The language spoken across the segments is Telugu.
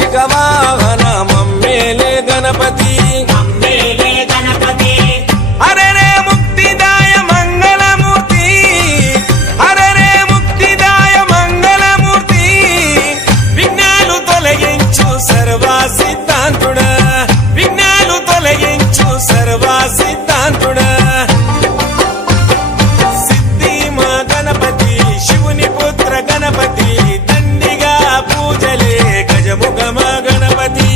మూషిక వాహన మమ్మేలే గణపతి హరరే ముక్తిదాయ మంగళమూర్తి హరరే ముక్తిదాయ మంగళమూర్తి విఘ్నాలు తొలగించు సర్వ సిద్ధాంతుడా విఘ్నాలు తొలగించు సర్వ సిద్ధాంతుడా సిద్ధి మా గణపతి శివుని పుత్ర గణపతి దండిగా పూజలే గజముఖ మా గణపతి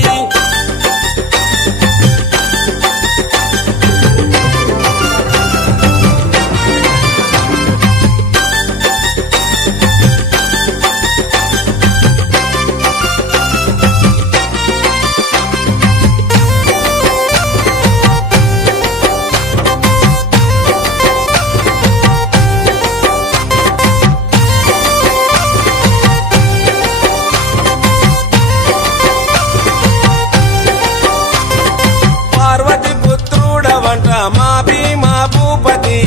పార్వతి పుత్రుడవంట మా భీమా భూపతి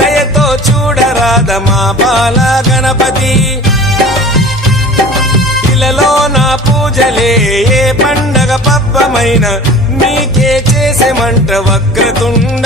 దయతో చూడరాద మా బాల గణపతి ఇలలో నా పూజలే ఏ పండగ పబ్బమైన నీకే చేసేమంట వక్రతుండ